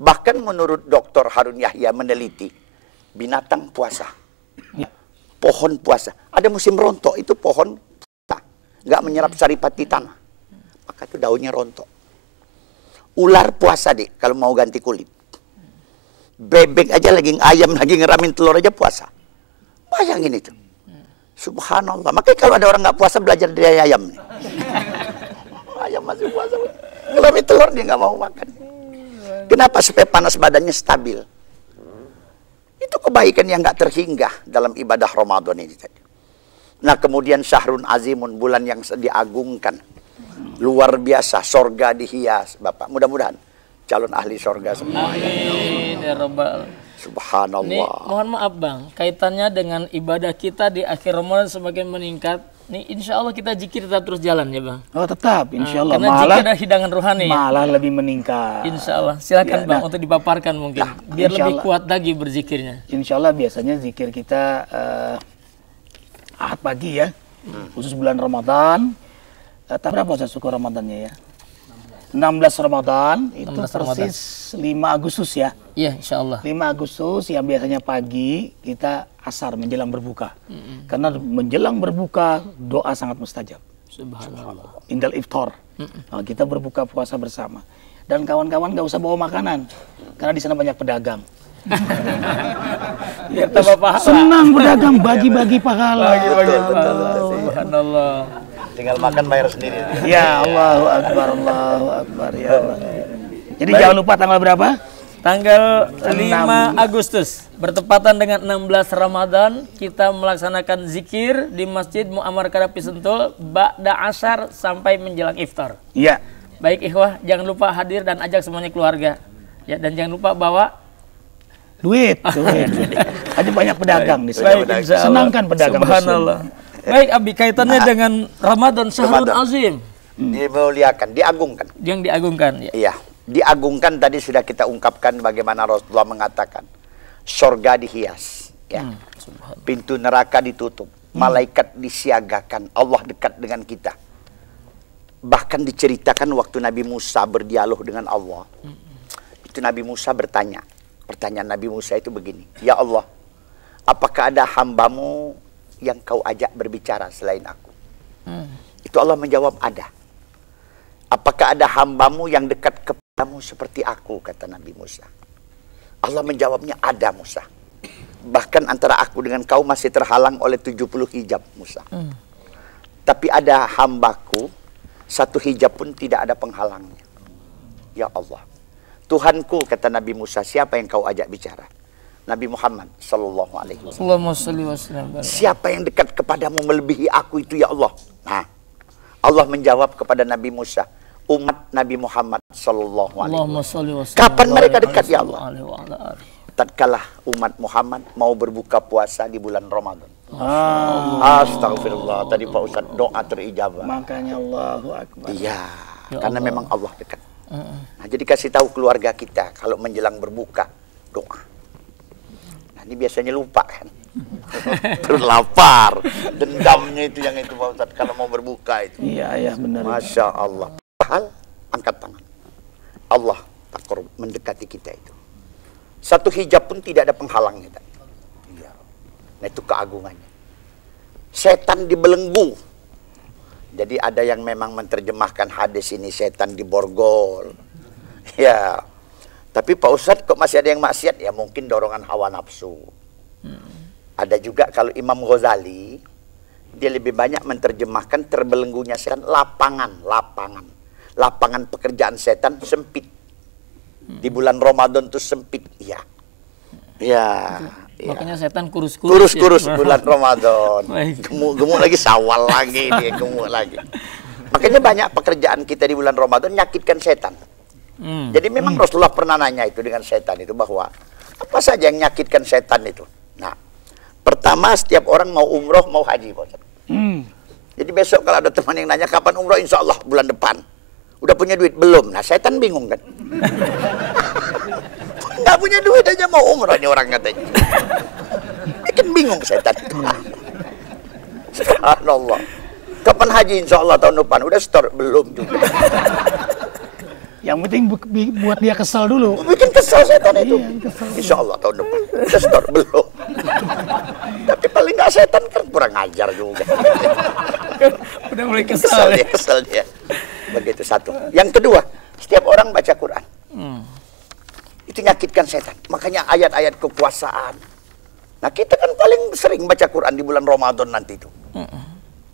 Bahkan menurut Dr. Harun Yahya meneliti, binatang puasa. Pohon puasa. Ada musim rontok, itu pohon puasa. Nggak menyerap saripati tanah. Maka itu daunnya rontok. Ular puasa, Dik, kalau mau ganti kulit. Bebek aja lagi, ayam lagi ngeramin telur aja puasa. Bayangin itu. Subhanallah. Makanya kalau ada orang nggak puasa, belajar dari ayam. Ayam masih puasa. Ngeramin telur dia nggak mau makan. Kenapa? Supaya panas badannya stabil. Itu kebaikan yang nggak terhingga dalam ibadah Ramadan ini tadi. Nah, kemudian Syahrun Azimun, bulan yang diagungkan. Luar biasa, sorga dihias. Bapak, mudah-mudahan calon ahli sorga semua. Amin ya Rabbal. Subhanallah. Ini mohon maaf Bang, kaitannya dengan ibadah kita di akhir Ramadan semakin meningkat. Nih insya Allah kita zikir tetap terus jalan ya Bang. Oh tetap, insya Allah. Karena zikir adalah hidangan rohani. Malah lebih meningkat. Insya Allah. Silakan Ya, Bang nah. untuk dipaparkan mungkin. Biar insya lebih Allah. kuat lagi berzikirnya. Insya Allah biasanya zikir kita Ahad pagi ya, khusus bulan Ramadan. Tapi berapa puasa syukur Ramadannya ya? 16 Ramadan, itu 16 persis 5 Agustus ya. Iya insya Allah. 5 Agustus yang biasanya pagi kita asar menjelang berbuka. Karena menjelang berbuka doa sangat mustajab. Subhanallah. Indal iftar. Nah, kita berbuka puasa bersama. Dan kawan-kawan gak usah bawa makanan. Karena di sana banyak pedagang. Biar tambah pahala. Senang pedagang bagi-bagi pahala. Subhanallah. Tinggal makan bayar sendiri. Ya Allahu Akbar, Allahu Akbar ya Allah. Jadi jangan lupa tanggal berapa? Tanggal 5 Agustus bertepatan dengan 16 Ramadan kita melaksanakan zikir di Masjid Muammar Gaddafi Sentul ba'da asar sampai menjelang iftar. Iya. Baik ikhwah, jangan lupa hadir dan ajak semuanya keluarga. Ya, dan jangan lupa bawa Duit. Ada banyak pedagang di baik, sana. insya Allah. Senangkan pedagang. Subhanallah. Baik Abi, kaitannya dengan Ramadan Syahrul Ramadan. Azim Dimuliakan, diagungkan. yang diagungkan ya. Iya, diagungkan tadi sudah kita ungkapkan bagaimana Rasulullah mengatakan sorga dihias, ya. Pintu neraka ditutup, malaikat disiagakan, Allah dekat dengan kita. Bahkan diceritakan waktu Nabi Musa berdialog dengan Allah, itu Nabi Musa bertanya, pertanyaan Nabi Musa itu begini, ya Allah, apakah ada hambamu yang kau ajak berbicara selain aku? Itu Allah menjawab ada. Apakah ada hambamu yang dekat kepadamu seperti aku, kata Nabi Musa. Allah menjawabnya ada Musa. Bahkan antara aku dengan kau masih terhalang oleh 70 hijab Musa. Tapi ada hambaku, satu hijab pun tidak ada penghalangnya. Ya Allah. Tuhanku, kata Nabi Musa, siapa yang kau ajak bicara? Nabi Muhammad sallallahu alaihi wasallam. Allahumma shalli wa sallim. Siapa yang dekat kepadamu melebihi aku itu ya Allah? Nah, Allah menjawab kepada Nabi Musa, umat Nabi Muhammad sallallahu alaihi Allahumma wasallam. shalli wa sallim. Kapan mereka dekat ya Allah? Alaihi wa ala alihi. Tatkala umat Muhammad mau berbuka puasa di bulan Ramadan. Astagfirullah, tadi Pak Ustadz doa terijabah. Makanya Allahu Akbar. Iya, karena memang Allah dekat. Nah, jadi kasih tahu keluarga kita kalau menjelang berbuka doa. Nah, ini biasanya lupa kan. Terus lapar, dendamnya itu yang itu Pak Ustadz kalau mau berbuka itu. Iya, iya benar. Masya Allah. Hal angkat tangan. Allah takut mendekati kita itu. Satu hijab pun tidak ada penghalangnya. Ya. Nah itu keagungannya. Setan dibelenggu. Jadi ada yang memang menerjemahkan hadis ini setan diborgol. Ya. Tapi Pak Ustadz kok masih ada yang maksiat? Ya mungkin dorongan hawa nafsu. Ada juga kalau Imam Ghazali, dia lebih banyak menerjemahkan terbelenggunya setan lapangan. Lapangan pekerjaan setan sempit. Di bulan Ramadan itu sempit. Ya. Ya. Makanya setan kurus-kurus. Kurus-kurus ya. bulan Ramadan. Baik. Gemuk lagi sawal lagi dia gemuk lagi. Makanya banyak pekerjaan kita di bulan Ramadan nyakitkan setan. Jadi memang Rasulullah pernah nanya itu dengan setan itu bahwa apa saja yang nyakitkan setan itu. Nah, pertama setiap orang mau umroh mau haji, Pak Ustaz. Jadi besok kalau ada teman yang nanya kapan umroh, insya Allah bulan depan. Udah punya duit belum? Nah setan bingung kan. Nggak punya duit aja mau umroh nih orang katanya. Dia kan bingung setan itu. Subhanallah. Kapan haji insya Allah tahun depan? Udah store? Belum juga. Yang penting buat dia kesal dulu. Bikin kesal setan itu. Iya, kesal. Insya Allah tahun depan. Testor belum. Tapi paling nggak setan kan kurang ajar juga. Udah mulai Kesal dia, kesal dia. Begitu satu. Yang kedua, setiap orang baca Quran. Itu nyakitkan setan. Makanya ayat-ayat kekuasaan. Nah kita kan paling sering baca Quran di bulan Ramadan nanti itu.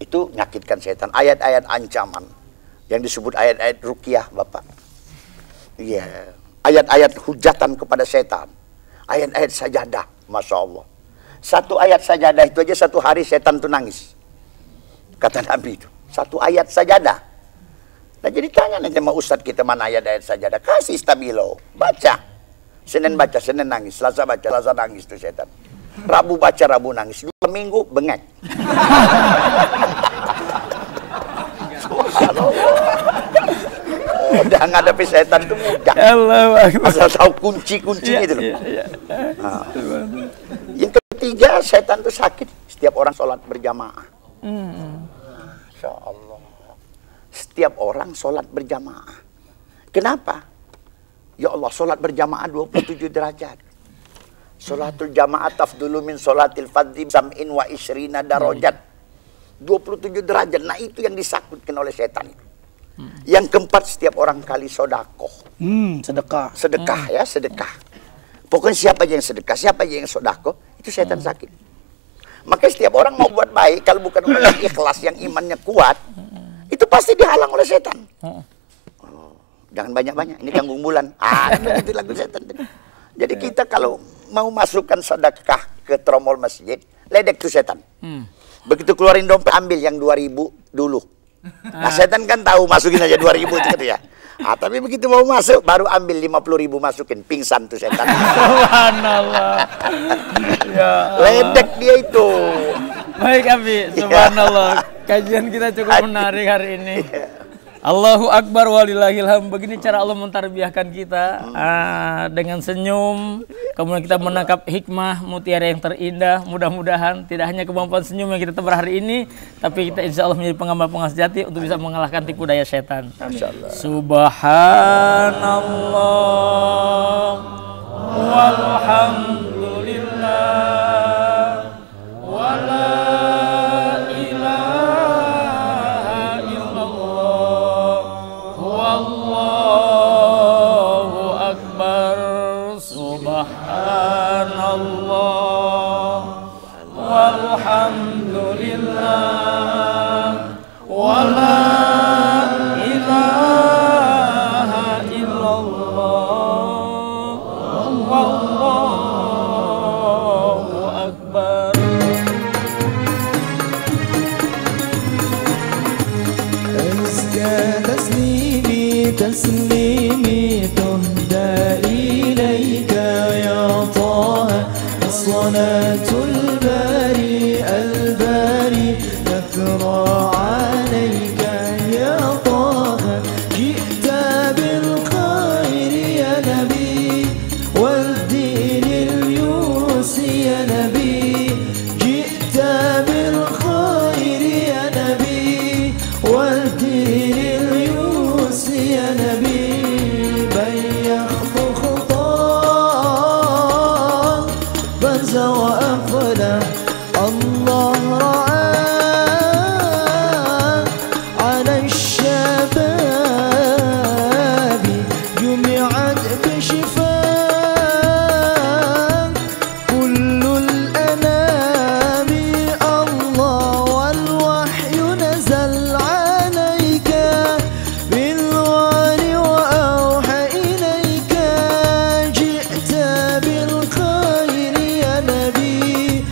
Itu nyakitkan setan. Ayat-ayat ancaman. Yang disebut ayat-ayat ruqyah, Bapak. Iya. Ayat-ayat hujatan kepada setan. Ayat-ayat sajadah. Masya Allah. Satu ayat sajadah itu aja satu hari setan tuh nangis. Kata Nabi itu. Satu ayat sajadah. Nah jadi tanya nanti sama Ustadz kita mana ayat-ayat sajadah. Kasih stabilo. Baca. Senin baca, Senin nangis. Selasa baca, Selasa nangis tuh setan. Rabu baca, Rabu nangis. 2 minggu bengek. Udah ngadepi setan itu mudah. Asal tahu kunci-kuncinya itu loh. Nah. Yang ketiga, setan itu sakit. Setiap orang sholat berjamaah. Insya Allah. Setiap orang sholat berjamaah. Kenapa? Ya Allah, sholat berjamaah 27 derajat. Sholatul jamaah tafdulu min sholatil fadhi sam'in wa isrina darajat. 27 derajat. Nah itu yang disakutkan oleh setan. Yang keempat, setiap orang kali sodakoh. Sedekah. Sedekah ya, sedekah. Pokoknya siapa aja yang sedekah, siapa aja yang sodakoh, itu setan sakit. Makanya setiap orang mau buat baik, kalau bukan orang yang ikhlas, yang imannya kuat, itu pasti dihalang oleh setan. Jangan banyak-banyak, ini ganggu bulan. Itu lagu setan. Jadi kita kalau mau masukkan sedekah ke tromol masjid, ledek tuh setan. Begitu keluarin dompet, ambil yang 2.000 dulu. Nah setan kan tahu masukin aja 2.000 itu gitu ya. Tapi begitu mau masuk baru ambil 50.000 masukin, pingsan tuh setan. Subhanallah. Ya Allah. Ledek dia itu. Baik Abi, subhanallah. Kajian kita cukup menarik hari ini. Allahu Akbar walillahil hamd. Begini cara Allah mentarbiyahkan kita dengan senyum. Kemudian kita menangkap hikmah mutiara yang terindah. Mudah-mudahan tidak hanya kemampuan senyum yang kita tebar hari ini, tapi kita insya Allah menjadi pengamal sejati untuk bisa mengalahkan tipu daya setan. Subhanallah walhamdulillah wala تسليمي تهدى إليك يا طه الصلاة الباري الباري تثرى عليك يا طه جئت بالخير يا نبي والدين اليوس يا نبي جئت بالخير يا نبي والدين اليوس يا نبي بيخت خطاك بز وأفلح الله رعاك على الشباب جمعت بشفاك كل الأنام الله والوحي نزل عليك بالغار وأوحى إليك جئت بالخير يا نبي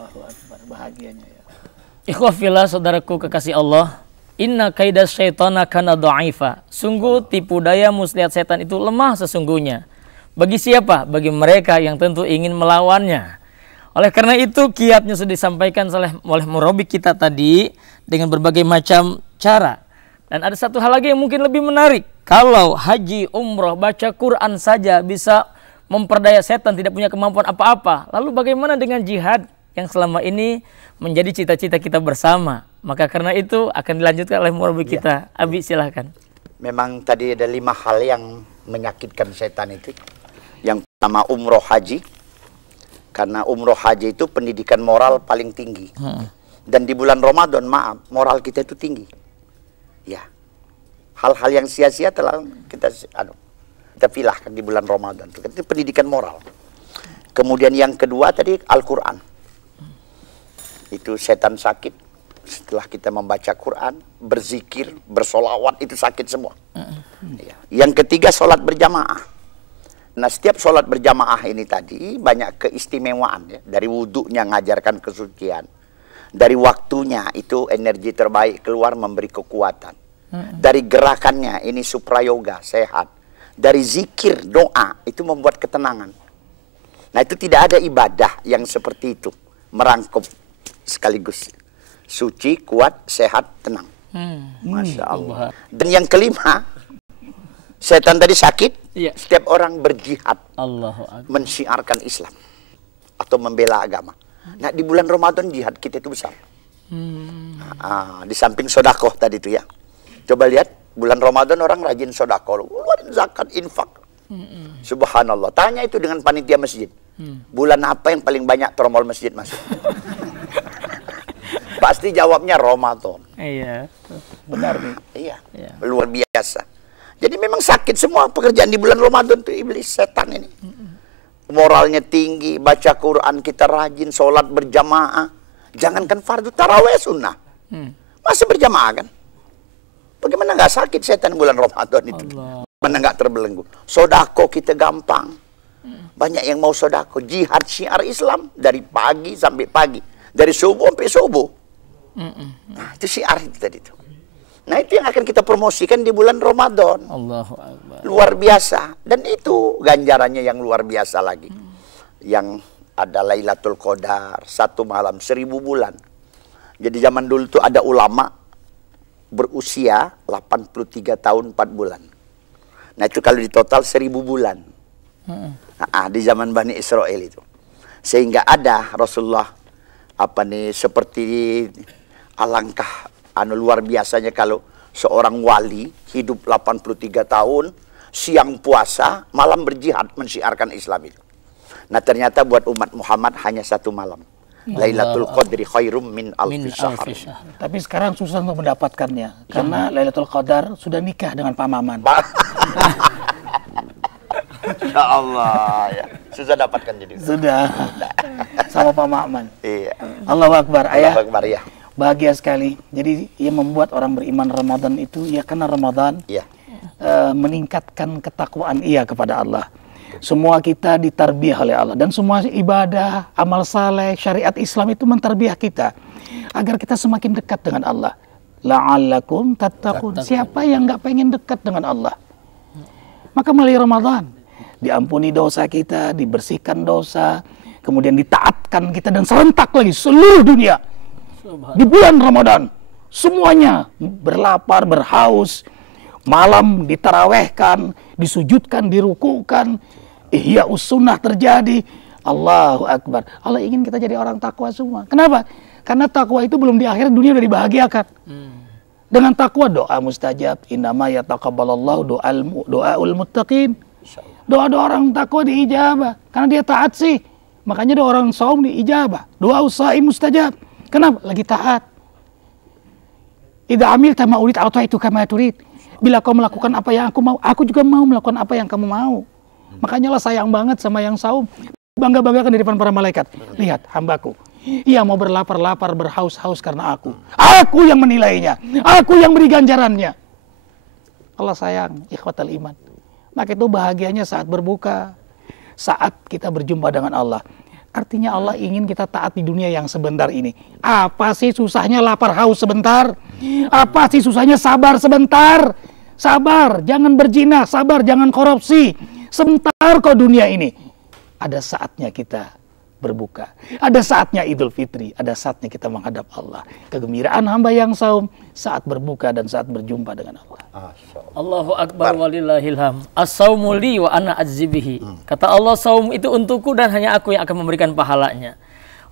Allahu Akbar, bahagianya ya. Ikhwafillah, saudaraku kekasih Allah, inna kaidah syaitana kana dha'ifa. Sungguh tipu daya muslihat setan itu lemah sesungguhnya. Bagi siapa? Bagi mereka yang tentu ingin melawannya. Oleh karena itu kiatnya sudah disampaikan oleh murabi kita tadi dengan berbagai macam cara. Dan ada satu hal lagi yang mungkin lebih menarik. Kalau haji, umroh, baca Quran saja bisa memperdaya setan, tidak punya kemampuan apa-apa. Lalu bagaimana dengan jihad yang selama ini menjadi cita-cita kita bersama? Maka karena itu akan dilanjutkan oleh murabi kita. Abi silahkan. Memang tadi ada 5 hal yang menyakitkan setan itu. Yang pertama umroh haji. Karena umroh haji itu pendidikan moral paling tinggi. Dan di bulan Ramadan, maaf, moral kita itu tinggi. Ya. Hal-hal yang sia-sia telah kita pilahkan di bulan Ramadan. Itu pendidikan moral. Kemudian yang kedua tadi Al-Quran. Itu setan sakit. Setelah kita membaca Quran, berzikir, bersolawat, itu sakit semua. Ya. Yang ketiga sholat berjamaah. Nah, setiap sholat berjamaah ini tadi banyak keistimewaan ya. Dari wudhunya ngajarkan kesucian. Dari waktunya itu energi terbaik keluar memberi kekuatan. Dari gerakannya ini suprayoga, sehat. Dari zikir, doa itu membuat ketenangan. Nah, itu tidak ada ibadah yang seperti itu. Merangkup sekaligus. Suci, kuat, sehat, tenang. Masya Allah. Dan yang kelima, setan tadi sakit. Iya. Setiap orang berjihad, Allahu Akbar, mensyiarkan Islam atau membela agama. Nah, di bulan Ramadan jihad kita itu besar. Di samping sodakoh tadi itu ya. Coba lihat, bulan Ramadan orang rajin sodakoh, keluarin zakat, infak. Subhanallah. Tanya itu dengan panitia masjid. Bulan apa yang paling banyak tromol masjid masuk? Pasti jawabnya Ramadan. Iya. Benar nih. Iya. Luar biasa. Jadi memang sakit semua pekerjaan di bulan Ramadan tuh iblis setan ini. Moralnya tinggi, baca Quran kita rajin, sholat berjamaah. Jangankan fardu, taraweh sunnah. Masih berjamaah kan? Bagaimana nggak sakit setan bulan Ramadan itu? Mana nggak terbelenggu? Sodako kita gampang. Banyak yang mau sodako. Jihad syiar Islam dari pagi sampai pagi. Dari subuh sampai subuh. Nah, itu syiar itu tadi itu. Nah, itu yang akan kita promosikan di bulan Ramadan. Allahu Akbar. Luar biasa. Dan itu ganjarannya yang luar biasa lagi. Yang ada Lailatul Qadar, 1 malam 1000 bulan. Jadi zaman dulu tuh ada ulama berusia 83 tahun 4 bulan. Nah, itu kalau di total 1000 bulan. Di zaman Bani Israel itu. Sehingga ada Rasulullah seperti alangkah luar biasanya kalau seorang wali hidup 83 tahun, siang puasa, malam berjihad mensyiarkan Islam itu. Nah, ternyata buat umat Muhammad hanya 1 malam. Lailatul Qadri khairum min alfi syahr. Tapi sekarang susah untuk mendapatkannya karena Lailatul Qadar sudah nikah dengan Pak Maman. Ya Allah, ya. Susah dapatkan jadi. Sudah. Sama Pak Maman. Iya. Allahu Akbar, ayah. Allahu Akbar, ya. Bahagia sekali. Jadi yang membuat orang beriman Ramadan itu ya karena Ramadan meningkatkan ketakwaan ia kepada Allah. Semua kita ditarbiyah oleh Allah dan semua ibadah, amal saleh, syariat Islam itu mentarbiyah kita agar kita semakin dekat dengan Allah. La'allakum tattaqun. Siapa yang nggak pengen dekat dengan Allah? Maka melalui Ramadan diampuni dosa kita, dibersihkan dosa, kemudian ditaatkan kita dan serentak lagi seluruh dunia. Di bulan Ramadan semuanya berlapar, berhaus, malam ditarawehkan, disujudkan, dirukukan, ihya sunnah terjadi. Allahu Akbar. Allah ingin kita jadi orang takwa semua. Kenapa? Karena takwa itu belum di akhir dunia udah dibahagiakan. Dengan takwa doa mustajab. Innama yataqabbalallahu doaul muttaqin. Doa-doa orang takwa diijabah karena dia taat sih. Makanya doa orang saum diijabah. Doa usaim mustajab. Kenapa? Lagi taat. Idza amilta ma urid ataitu kama turid. Bila kau melakukan apa yang aku mau, aku juga mau melakukan apa yang kamu mau. Makanya Allah sayang banget sama yang saum. Bangga-banggakan di depan para malaikat. Lihat hambaku. Ia mau berlapar-lapar, berhaus-haus karena aku. Aku yang menilainya. Aku yang beri ganjarannya. Allah sayang, ikhwatal iman. Maka itu bahagianya saat berbuka. Saat kita berjumpa dengan Allah. Artinya Allah ingin kita taat di dunia yang sebentar ini. Apa sih susahnya lapar haus sebentar? Apa sih susahnya sabar sebentar? Sabar, jangan berzina, sabar, jangan korupsi. Sebentar kok dunia ini. Ada saatnya kita berbuka. Ada saatnya Idul Fitri, ada saatnya kita menghadap Allah. Kegembiraan hamba yang saum saat berbuka dan saat berjumpa dengan Allah. Allahu Akbar walillahilham. As-saumu li wa ana adzibihi. Kata Allah, saum itu untukku dan hanya aku yang akan memberikan pahalanya.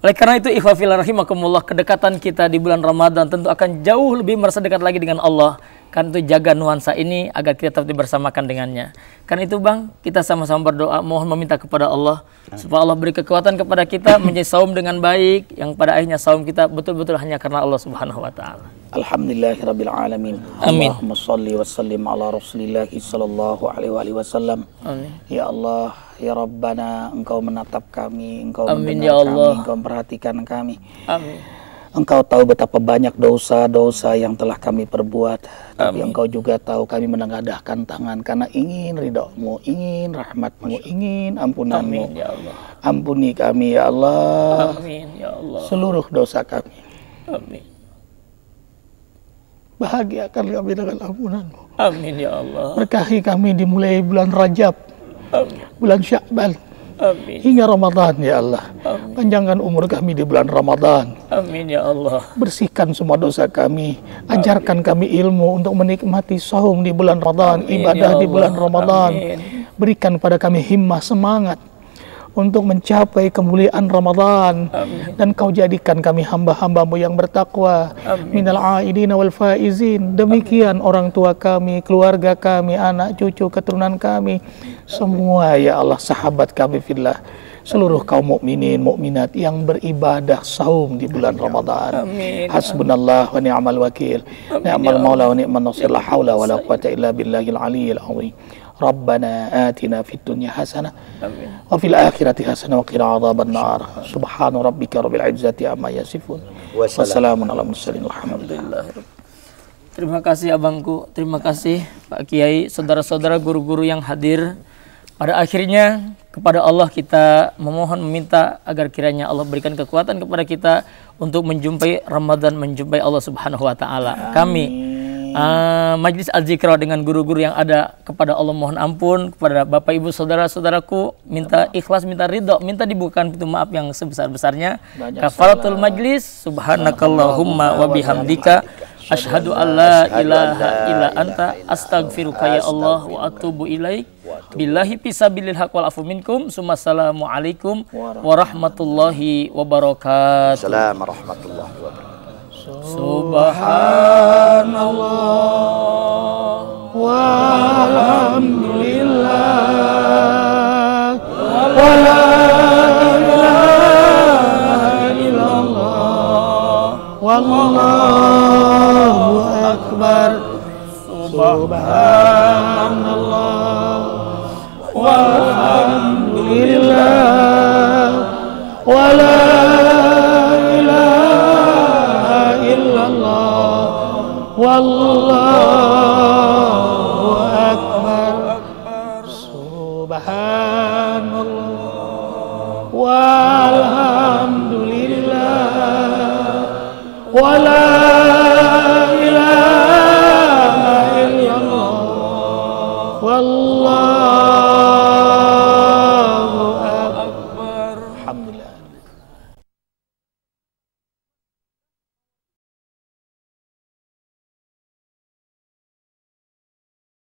Oleh karena itu, ikhwah fillah rahimakumullah, kedekatan kita di bulan Ramadan tentu akan jauh lebih merasa dekat lagi dengan Allah. Karena itu jaga nuansa ini agar kita tetap dibersamakan dengannya. Karena itu Bang, kita sama-sama berdoa, mohon meminta kepada Allah supaya Allah beri kekuatan kepada kita menjadi saum dengan baik, yang pada akhirnya saum kita betul-betul hanya karena Allah Subhanahu wa taala. Alhamdulillahirabbil alamin. Amin. Allahumma shalli wa sallim ala Rasulillah sallallahu alaihi wasallam. Amin. Ya Allah, ya Rabbana, Engkau menatap kami, Engkau Amin, mendengar ya Allah. kami, Engkau memperhatikan kami. Amin. Engkau tahu betapa banyak dosa-dosa yang telah kami perbuat. Tapi Amin. Engkau juga tahu kami menengadahkan tangan karena ingin ridha-Mu, ingin rahmat-Mu, ingin ampunan-Mu. Amin ya Allah. Ampuni kami ya Allah, Amin ya Allah. seluruh dosa kami. Amin. Bahagiakan kami dengan ampunan-Mu. Amin ya Allah. Berkahi kami dimulai bulan Rajab, Amin. bulan Sya'ban, Amin. hingga Ramadan ya Allah. Amin. Panjangkan umur kami di bulan Ramadan. Amin ya Allah. Bersihkan semua dosa kami. Ajarkan kami ilmu untuk menikmati saum di bulan Ramadan, Amin, ibadah ya di bulan Allah. Ramadan. Amin. Berikan pada kami himmah, semangat untuk mencapai kemuliaan Ramadan. Amin. Dan Kau jadikan kami hamba-hamba-Mu yang bertakwa. Amin. Minal aidina wal faizin. Demikian orang tua kami, keluarga kami, anak cucu, keturunan kami, semua ya Allah, sahabat kami fillah, seluruh kaum mukminin mukminat yang beribadah saum di bulan Ramadan. Amin. Hasbunallah wa ni'mal wakil. Ni'mal maula wa ni'man nasir. La haula wa la quwwata illa billahil aliyyil azim. Rabbana atina fid dunya hasanah wa fil akhirati hasanah wa qina adzaban nar. Subhana rabbika rabbil izzati amma yasifun. Wassalamun ala mursalin. Alhamdulillah. Terima kasih abangku, terima kasih Pak Kiai, saudara-saudara guru-guru yang hadir. Pada akhirnya kepada Allah kita memohon meminta agar kiranya Allah berikan kekuatan kepada kita untuk menjumpai Ramadan, menjumpai Allah Subhanahu wa taala. Kami Majlis Al-Zikra dengan guru-guru yang ada, kepada Allah mohon ampun, kepada Bapak Ibu saudara-saudaraku minta ikhlas, minta ridho, minta dibukakan pintu maaf yang sebesar-besarnya. Kafaratul majlis, subhanakallahumma wa bihamdika asyhadu an la ilaha illa anta astaghfiruka ya Allah wa atubu ilaik. Billahi fisabilil haq wal afu minkum. Sumassalamu alaikum warahmatullahi wabarakatuh. Assalamualaikum warahmatullahi wabarakatuh. Subhanallah walhamdulillah wa la ilaha illallah wallahu akbar. Subhanallah walhamdulillah wa la wallahu akbar. Subhanallah walhamdulillah wa la